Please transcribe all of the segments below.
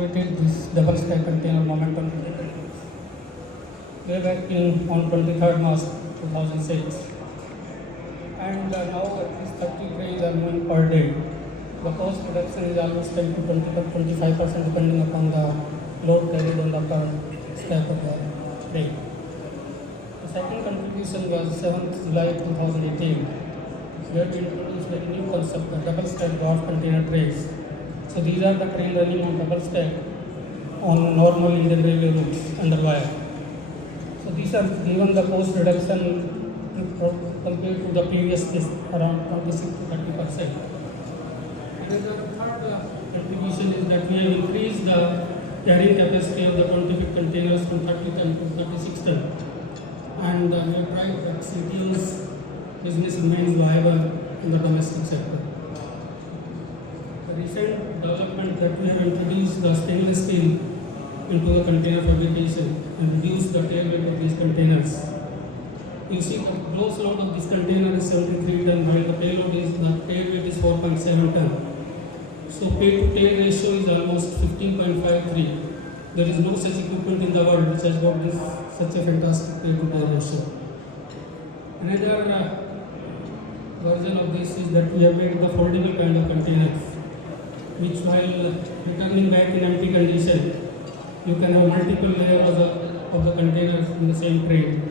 This double stack container momentum way back on 23rd March 2006, and now at least 30 trains are moving per day. The cost reduction is almost 10 to 20 to 25% depending upon the load carried on the upper stack of the train. The second contribution was 7th July 2018, where we introduced a new concept, the double stack draft container trains. So these are the trains running on double stack on normal Indian Railway routes under wire. So these are given the cost reduction compared to the previous list around 26 to 30%. And the third contribution is that we have increased the carrying capacity of the 20-foot containers from 30 ton to 36 ton. And we have tried that CTO's business remains viable in the domestic sector. The recent development that we have introduced the stainless steel into the container fabrication and reduced the tail weight of these containers. You see the gross load of this container is 73 ton while the payload is, the tail weight is 4.7 ton. So pay to tail ratio is almost 15.53. There is no such equipment in the world which has got this such a fantastic pay to tail ratio. Another version of this is that we have made the foldable kind of containers, which while returning back in empty condition, you can have multiple layers of the containers in the same train.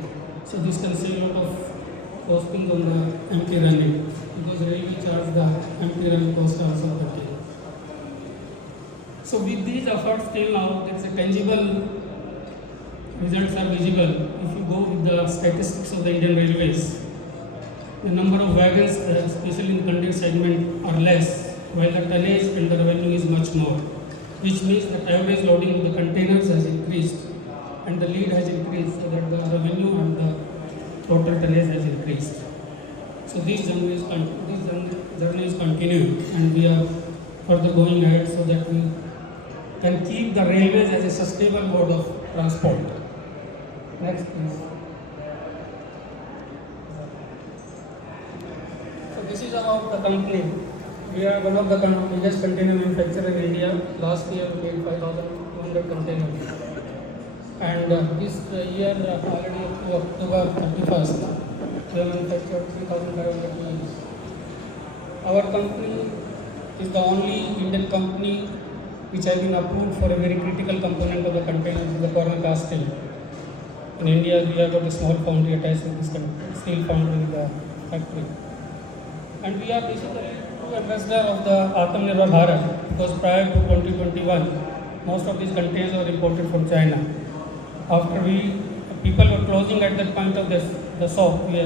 So this can save a lot of costing on the empty running because railway charge the empty running cost also container. So with these efforts till now, there is a tangible results are visible. If you go with the statistics of the Indian Railways, the number of wagons, especially in the container segment, are less, while the tonnage and the revenue is much more, which means that average loading of the containers has increased and the lead has increased, so that the revenue and the total tonnage has increased. So this journey is continuing, and we are further going ahead so that we can keep the railways as a sustainable mode of transport. Next, please. So this is about the company. We are one of the biggest container manufacturers in India. Last year we made 5,200 containers. And this year, already up to October 31st, we have manufactured 3,500 units. Our company is the only Indian company which has been approved for a very critical component of the containers, the corner casting. In India, we have got a small foundry attached with this steel foundry in the factory. And we are basically ambassador of the Atmanirbhar Bharat, because prior to 2021, most of these containers were imported from China. After people were closing at that point of the shop, we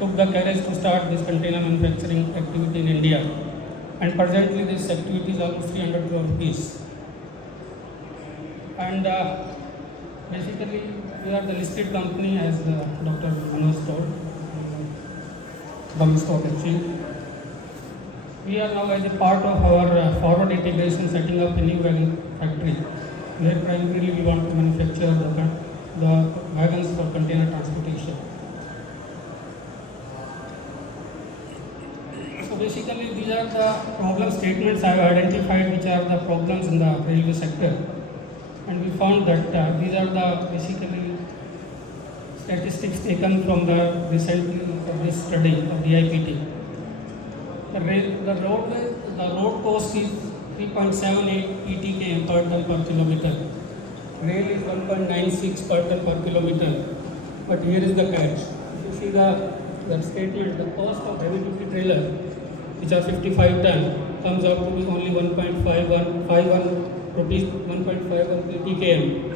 took the courage to start this container manufacturing activity in India. And presently this activity is almost 300 crore rupees. And basically we are the listed company, as Dr. Manoj told, Bombay Stock Exchange. We are now, as a part of our forward integration, setting up a new wagon factory, where primarily we want to manufacture the wagons for container transportation. So basically these are the problem statements I have identified, which are the problems in the railway sector. And we found that these are the basically statistics taken from the recently published study of DIPT. The road cost is 3.78 PTKM per ton per kilometer. Rail is 1.96 per ton per kilometer. But here is the catch. If you see the statement, the cost of heavy duty trailer, which are 55 ton, comes out to be only 1.51 rupees, 1.51 PTKM.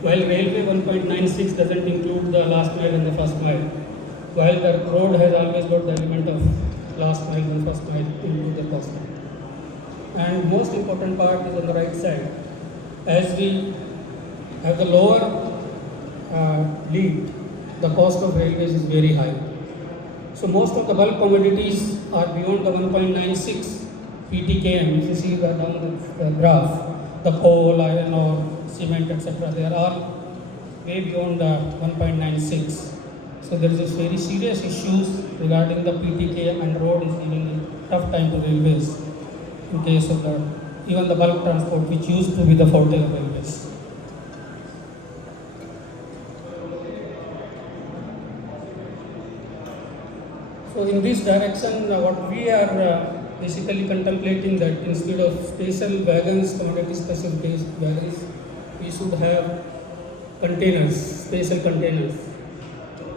While railway 1.96 doesn't include the last mile and the first mile. While the road has always got the element of last mile and first mile into the cost. And most important part is on the right side. As we have the lower lead, the cost of railways is very high. So most of the bulk commodities are beyond the 1.96 PTKM. If you see down the graph, the coal, iron ore, cement, etc., they are all way beyond the 1.96. So there is a very serious issues regarding the PTKM, and road is giving a tough time to railways in case of the even the bulk transport, which used to be the forte of railways. So in this direction, what we are basically contemplating that instead of special wagons, commodity special based wagons, we should have containers, special containers.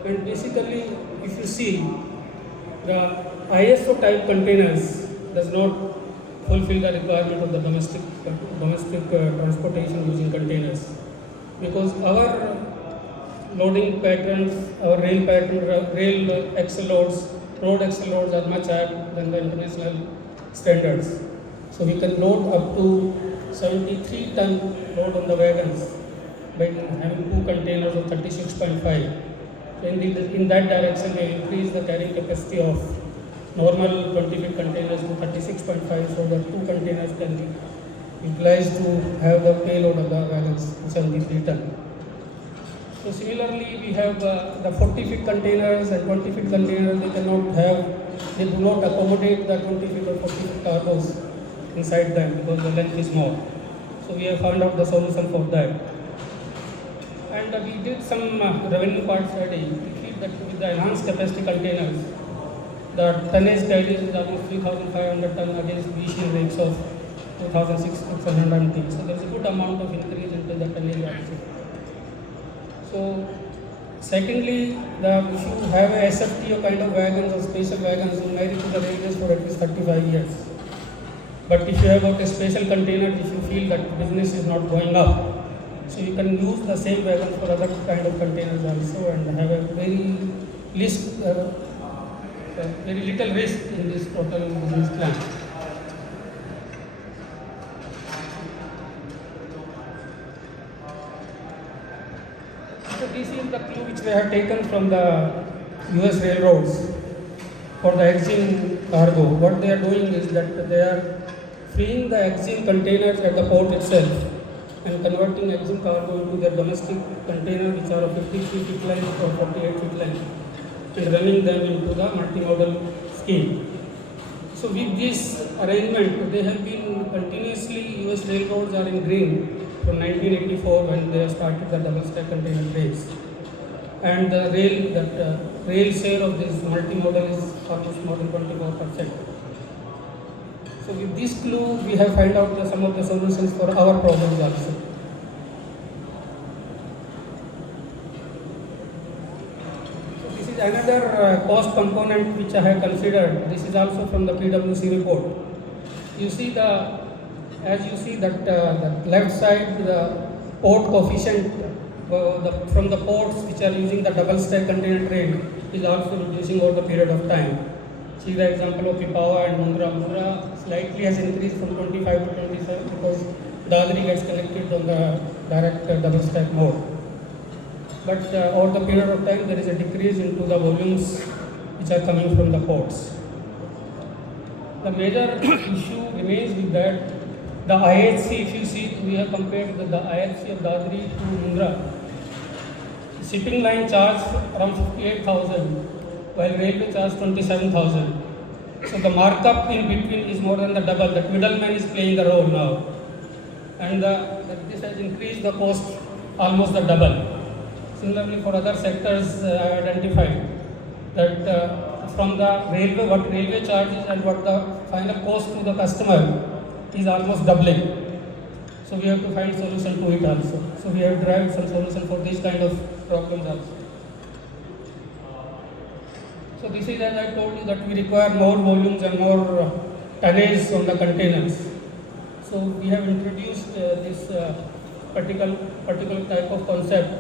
And basically, if you see, the ISO type containers does not fulfill the requirement of the domestic transportation using containers, because our loading patterns, our rail axle loads, road axle loads are much higher than the international standards. So we can load up to 73 ton load on the wagons by having two containers of 36.5. So in that direction, we increase the carrying capacity of normal 20-feet containers to 36.5, so that two containers can be utilized to have the payload of the wagons 73 ton. So similarly, we have the 40-feet containers and 20-feet containers. They do not accommodate the 20-feet or 40-feet cargoes inside them because the length is more. So we have found out the solution for that. And we did some revenue part study. We feel that with the enhanced capacity containers, the tonnage carriage is almost 3,500 ton against BC rates of 2,690. So there is a good amount of increase into the tonnage also. So, secondly, if you have a SFT or kind of wagons or special wagons, you marry to the railways for at least 35 years. But if you have got a special container, if you feel that business is not going up, so you can use the same wagons for other kind of containers also and have a very little risk in this total business plan. So this is the clue which we have taken from the US railroads for the exim cargo. What they are doing is that they are freeing the exim containers at the port itself and converting exim cargo into their domestic container, which are of 53 feet length or 48 feet length, and running them into the multimodal scheme. So with this arrangement, they have been continuously, US railroads are in green from 1984 when they started the double stack container trains. And the rail share of this multimodal is almost more than 24%. So with this clue, we have found out some of the solutions for our problems also. So this is another cost component which I have considered. This is also from the PwC report. You see as you see that the left side, the port coefficient from the ports which are using the double stack container train is also reducing over the period of time. See the example of Pipavav and Mundra. Mundra slightly has increased from 25 to 27 because Dadri gets connected on the direct double stack mode. But over the period of time, there is a decrease into the volumes which are coming from the ports. The major issue remains with that. The IHC, if you see, we have compared the IHC of Dadri to Mundra. Shipping line charged around 58,000, while railway charged 27,000. So the markup in between is more than the double. That middleman is playing the role now, and this has increased the cost almost the double. Similarly, for other sectors, I identified that from the railway, what railway charges and what the final cost to the customer is almost doubling. So we have to find solution to it also. So we have derived some solution for these kind of problems also. So this is, as I told you, that we require more volumes and more tonnage on the containers. So we have introduced this particular type of concept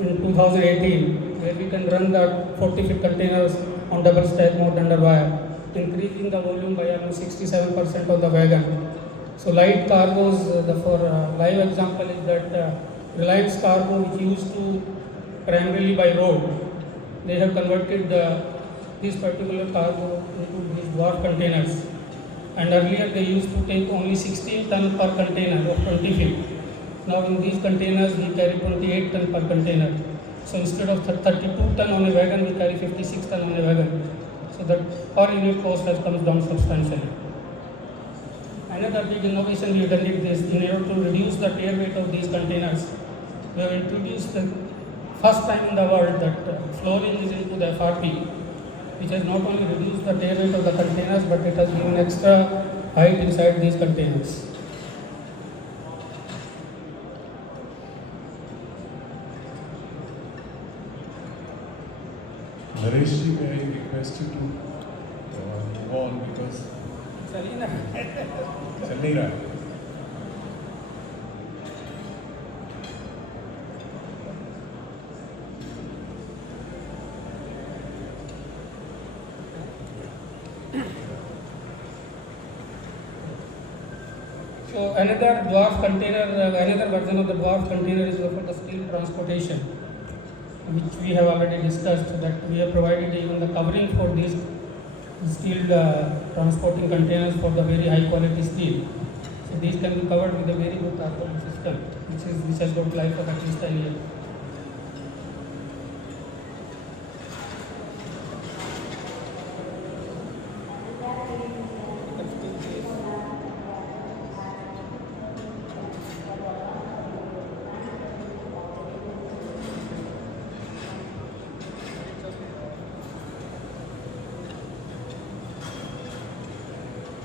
in 2018, where we can run the 40-feet containers on double stack mode under wire, increasing the volume by almost 67% of the wagon. So light cargoes, for live example is that Reliance Cargo, which used to primarily by road, they have converted this particular cargo into these dwarf containers. And earlier they used to take only 16 ton per container of 20 feet. Now in these containers we carry 28 ton per container. So instead of 32 ton on a wagon, we carry 56 ton on a wagon. So that per unit cost has come down substantially. Another big innovation we have done is this: in order to reduce the tear weight of these containers, we have introduced the first time in the world that flooring is into the FRP, which has not only reduced the tear weight of the containers, but it has given extra height inside these containers. Naresh ji, may I request you to move on because चल नहीं रहा है. So another dwarf container, another version of the dwarf container is for the steel transportation, which we have already discussed, that we have provided even the covering for these steel transporting containers for the very high quality steel. So these can be covered with a very good tarpaulin system, which has got life of at least 10 years.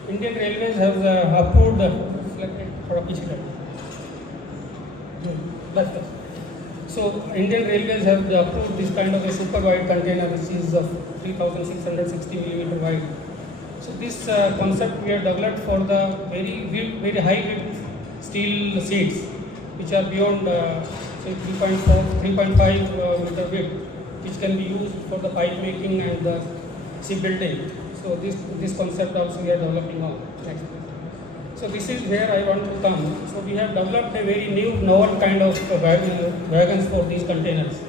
Indian Railways has approved for a piece. So Indian Railways have approved this kind of a super wide container, which is of 3,660 millimeter wide. So this concept we have developed for the very high width steel seats, which are beyond say 3.5 meter width, which can be used for the pipe making and the shipbuilding. So this concept also we are developing on. Next. So this is where I want to come. So we have developed a very new novel kind of wagons for these containers.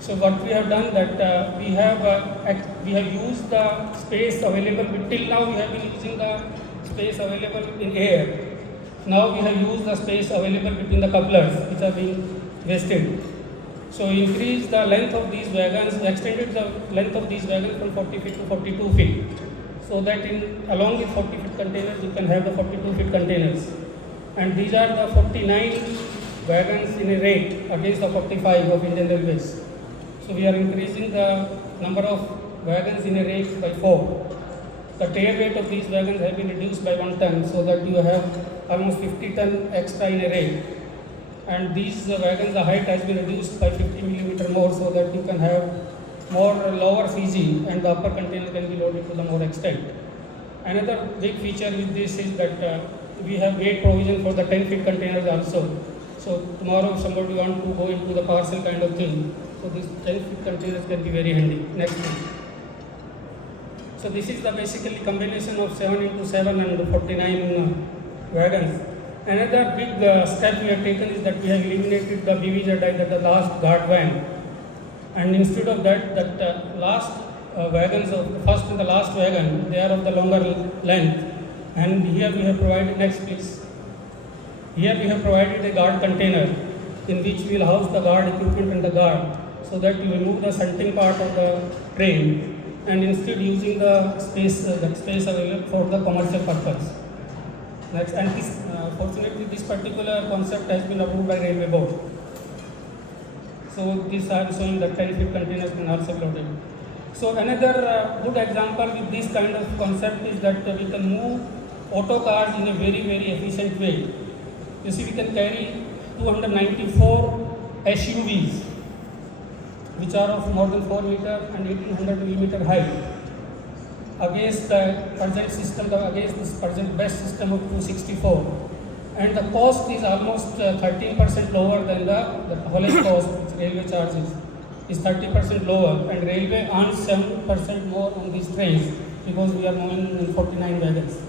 So what we have done that we have used the space available. Till now we have been using the space available in air. Now we have used the space available between the couplers, which are being wasted. So increase the length of these wagons, extended the length of these wagons from 40 feet to 42 feet. So that along with 40 feet containers, you can have the 42 feet containers. And these are the 49 wagons in a rate against the 45 of Indian Railways. So we are increasing the number of wagons in a rate by 4. The tear weight of these wagons have been reduced by 1 ton, so that you have almost 50 ton extra in a rate. And these wagons, the height has been reduced by 50 millimeter more, so that you can have more lower CG and the upper container can be loaded to the more extent. Another big feature with this is that we have weight provision for the 10 feet containers also. So tomorrow if somebody want to go into the parcel kind of thing, so these 10 feet containers can be very handy. Next one. So this is the basically combination of 7x7 and 49 wagons. Another big step we have taken is that we have eliminated the BVZ die, that the last guard van. And instead of that, last wagons of the first and the last wagon, they are of the longer length. And here we have provided, next please. Here we have provided a guard container in which we will house the guard equipment and the guard, so that you remove the shunting part of the train and instead using the space available for the commercial purpose. Next, and this, fortunately this particular concept has been approved by Railway Board. So this I am showing that 10 feet containers can also be loaded. So another good example with this kind of concept is that we can move auto cars in a very efficient way. You see, we can carry 294 SUVs, which are of more than 4 meter and 1800 millimeter height, against the present system, against this present best system of 264. And the cost is almost 13% lower than the haulage cost, which railway charges is 30% lower, and railway earns 7% more on these trains because we are moving in 49 wagons.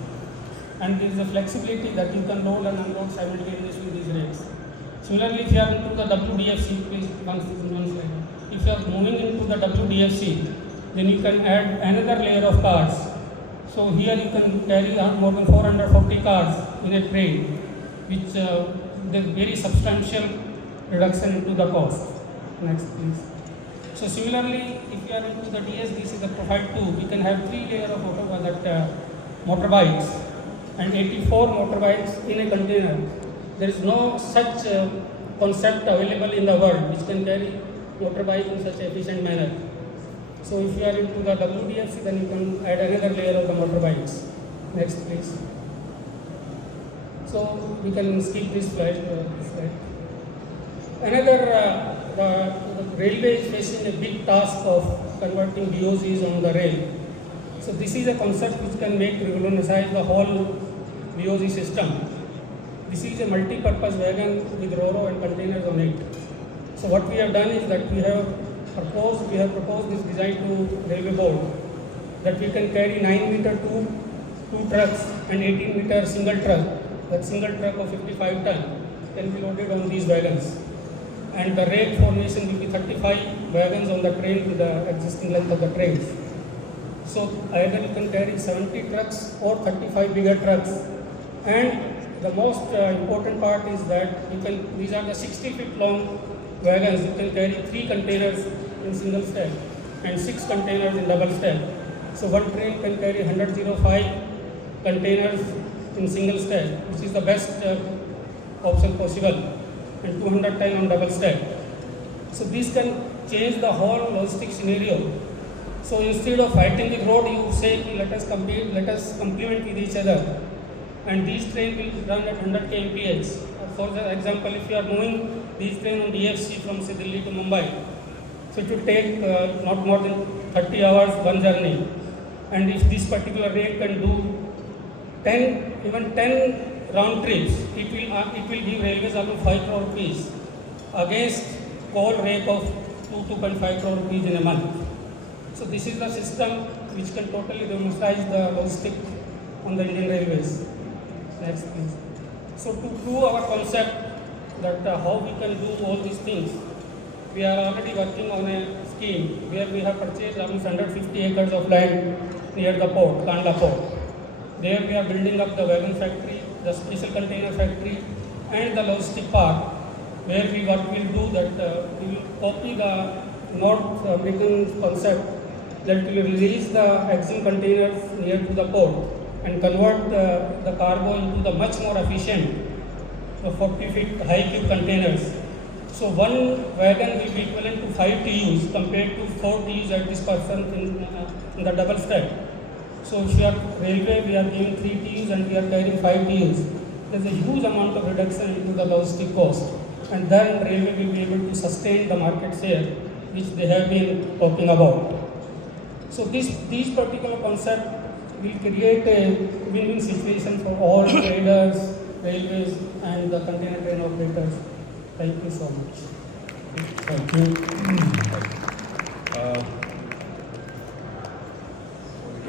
And there is a flexibility that you can load and unload simultaneously these rails. Similarly, if you are into the WDFC, please once this in one slide. If you are moving into the WDFC, then you can add another layer of cars. So here you can carry more than 440 cars in a train, which there is very substantial reduction into the cost. Next please. So similarly, if you are into the DS, this is the Profile 2, we can have 3 layers of motorbikes, and 84 motorbikes in a container. There is no such concept available in the world which can carry motorbike in such efficient manner. So if you are into the WDFC, then you can add another layer of the motorbikes. Next, please. So we can skip this slide. Another, the railway is facing a big task of converting DOCs on the rail. So this is a concept which can make revolutionize the whole BOC system. This is a multi-purpose wagon with RoRo and containers on it. So what we have done is that we have proposed this design to railway board that we can carry 9-meter two trucks and 18-meter single truck. That single truck of 55 ton can be loaded on these wagons. And the rake formation will be 35 wagons on the train with the existing length of the trains. So either you can carry 70 trucks or 35 bigger trucks. And the most important part is that these are the 60 feet long wagons. You can carry 3 containers in single stack and 6 containers in double stack. So one train can carry 105 containers in single stack, which is the best option possible, and 210 on double stack. So this can change the whole logistic scenario. So instead of fighting with road, you say let us compete, let us complement with each other. And these trains will run at 100 kmph. For example, if you are moving these trains on DFC from say Delhi to Mumbai, so it will take not more than 30 hours one journey. And if this particular rate can do 10 round trips, it will give railways up to 5 crore rupees against coal rate of 2.5 crore rupees in a month. So this is the system which can totally revolutionize the logistics on the Indian Railways. Next, please. So to prove our concept that how we can do all these things, we are already working on a scheme where we have purchased almost 150 acres of land near the port, Kandla port. There we are building up the wagon factory, the special container factory, and the logistic park, where what we will do that we will copy the North American concept that will release the existing containers near to the port and convert the cargo into the much more efficient 40 feet high cube containers. So one wagon will be equivalent to 5 TUs compared to 4 TUs at this person in the double stack. So if you are railway, we are giving 3 TUs and we are carrying 5 TUs. There's a huge amount of reduction into the logistic cost. And then railway will be able to sustain the market share which they have been talking about. So these particular concepts will create a win-win situation for all traders, railways and the container train operators. Thank you so much. Thank you.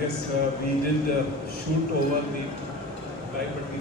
Yes, we did shoot over the time, but we